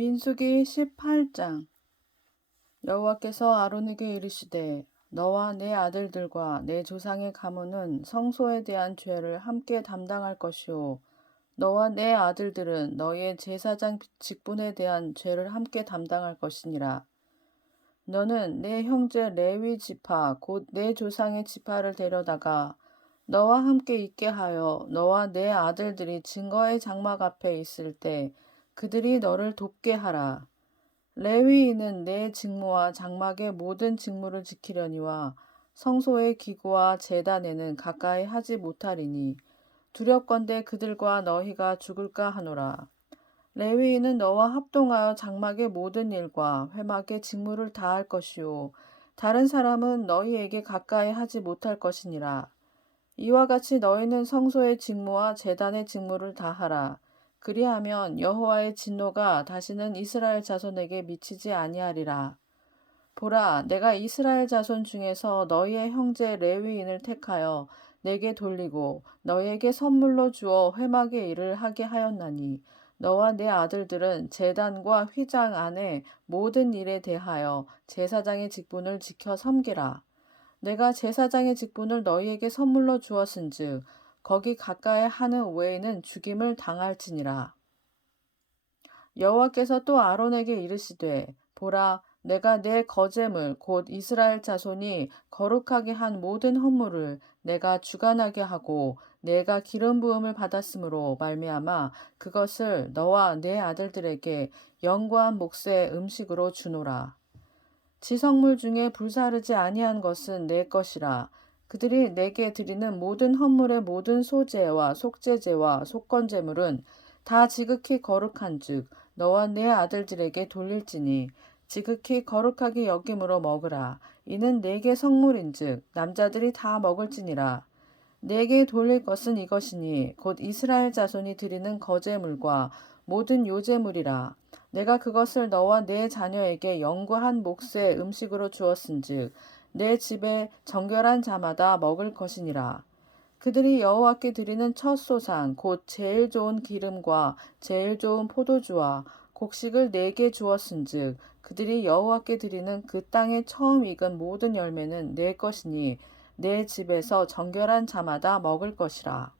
민수기 18장 여호와께서 아론에게 이르시되 너와 내 아들들과 내 조상의 가문은 성소에 대한 죄를 함께 담당할 것이요 너와 내 아들들은 너의 제사장 직분에 대한 죄를 함께 담당할 것이니라 너는 내 형제 레위 지파 곧내 조상의 지파를 데려다가 너와 함께 있게 하여 너와 내 아들들이 증거의 장막 앞에 있을 때 그들이 너를 돕게 하라. 레위인은 내 직무와 장막의 모든 직무를 지키려니와 성소의 기구와 재단에는 가까이 하지 못하리니 두렵건대 그들과 너희가 죽을까 하노라. 레위인은 너와 합동하여 장막의 모든 일과 회막의 직무를 다할 것이요 다른 사람은 너희에게 가까이 하지 못할 것이니라. 이와 같이 너희는 성소의 직무와 재단의 직무를 다하라. 그리하면 여호와의 진노가 다시는 이스라엘 자손에게 미치지 아니하리라. 보라, 내가 이스라엘 자손 중에서 너희의 형제 레위인을 택하여 내게 돌리고 너에게 희 선물로 주어 회막의 일을 하게 하였나니 너와 내 아들들은 제단과 휘장 안에 모든 일에 대하여 제사장의 직분을 지켜 섬기라. 내가 제사장의 직분을 너희에게 선물로 주었은즉 거기 가까이 하는 외에는 죽임을 당할지니라. 여호와께서 또 아론에게 이르시되 보라 내가 내 거제물 곧 이스라엘 자손이 거룩하게 한 모든 헌물을 내가 주관하게 하고 내가 기름 부음을 받았으므로 말미암아 그것을 너와 내 아들들에게 영구한 목세 음식으로 주노라. 지성물 중에 불사르지 아니한 것은 내 것이라 그들이 내게 드리는 모든 헌물의 모든 소재와 속재재와속건재물은다 지극히 거룩한즉 너와 내 아들들에게 돌릴지니 지극히 거룩하게 여김으로 먹으라 이는 내게 성물인즉 남자들이 다 먹을지니라 내게 돌릴 것은 이것이니 곧 이스라엘 자손이 드리는 거제물과 모든 요제물이라 내가 그것을 너와 내 자녀에게 영구한 몫의 음식으로 주었은즉 내 집에 정결한 자마다 먹을 것이니라. 그들이 여호와께 드리는 첫 소산 곧 제일 좋은 기름과 제일 좋은 포도주와 곡식을 내게 네 주었은즉 그들이 여호와께 드리는 그 땅에 처음 익은 모든 열매는 내 것이니 내 집에서 정결한 자마다 먹을 것이라.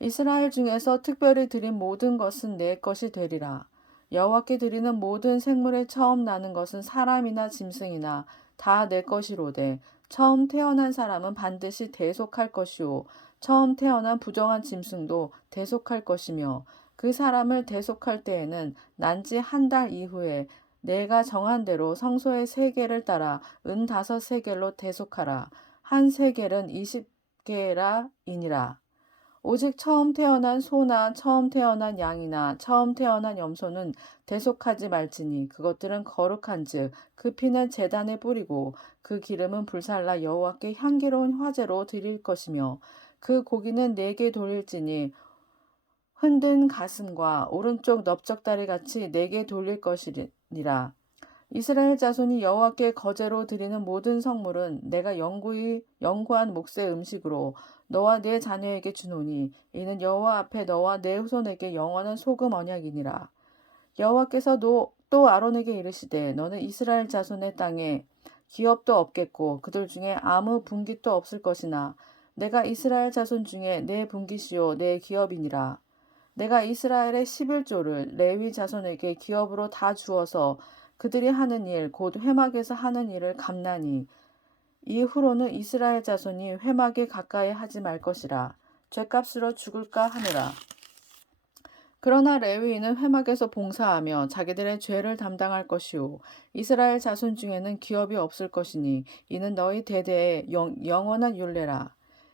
이스라엘 중에서 특별히 드린 모든 것은 내 것이 되리라. 여호와께 드리는 모든 생물의 처음 나는 것은 사람이나 짐승이나 다내 것이로되 처음 태어난 사람은 반드시 대속할 것이요 처음 태어난 부정한 짐승도 대속할 것이며 그 사람을 대속할 때에는 난지 한 달 이후에 내가 정한 대로 성소의 세계를 따라 은 다섯 세계로 대속하라 한세계는 이십 개라 이니라 오직 처음 태어난 소나 처음 태어난 양이나 처음 태어난 염소는 대속하지 말지니 그것들은 거룩한즉 그 피는 재단에 뿌리고 그 기름은 불살라 여호와께 향기로운 화제로 드릴 것이며 그 고기는 네개 돌릴지니 흔든 가슴과 오른쪽 넓적다리 같이 네개 돌릴 것이니라 이스라엘 자손이 여호와께 거제로 드리는 모든 성물은 내가 영구히 영구한 목세 음식으로 너와 네 자녀에게 주노니 이는 여호와 앞에 너와 네 후손에게 영원한 소금 언약이니라. 여호와께서 도또 아론에게 이르시되 너는 이스라엘 자손의 땅에 기업도 없겠고 그들 중에 아무 분깃도 없을 것이나 내가 이스라엘 자손 중에 내 분깃이요 내 기업이니라. 내가 이스라엘의 1 1조를 레위 자손에게 기업으로 다 주어서 그들이 하는 일, 곧 회막에서 하는 일을 감나니 이후로는 이스라엘 자손이 회막에 가까이 하지 말 것이라 죄값으로 죽을까 하느라. 그러나 레위인은 회막에서 봉사하며 자기들의 죄를 담당할 것이요 이스라엘 자손 중에는 기업이 없을 것이니 이는 너희 대대의 영, 영원한 율례라.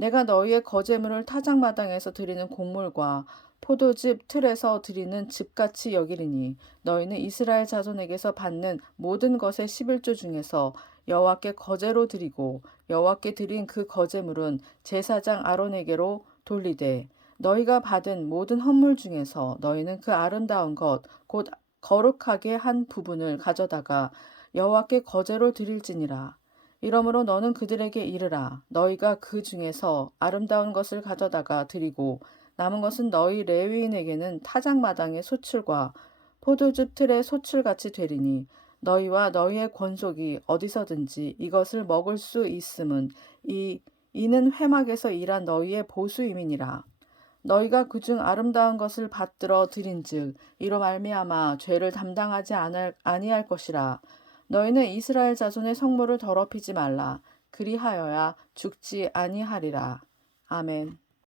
내가 너희의 거제물을 타작마당에서 드리는 곡물과 포도즙 틀에서 드리는 집같이 여기리니 너희는 이스라엘 자손에게서 받는 모든 것의 11조 중에서 여호와께 거제로 드리고 여호와께 드린 그 거제물은 제사장 아론에게로 돌리되 너희가 받은 모든 헌물 중에서 너희는 그 아름다운 것 곧 거룩하게 한 부분을 가져다가 여호와께 거제로 드릴지니라 이러므로 너는 그들에게 이르라. 너희가 그 중에서 아름다운 것을 가져다가 드리고 남은 것은 너희 레위인에게는 타작마당의 소출과 포도즙 틀의 소출같이 되리니 너희와 너희의 권속이 어디서든지 이것을 먹을 수 있음은 이 이는 회막에서 일한 너희의 보수임이니라. 너희가 그 중 아름다운 것을 받들어 드린즉 이로 말미암아 죄를 담당하지 않을 아니할 것이라. 너희는 이스라엘 자손의 성모를 더럽히지 말라. 그리하여야 죽지 아니하리라. 아멘.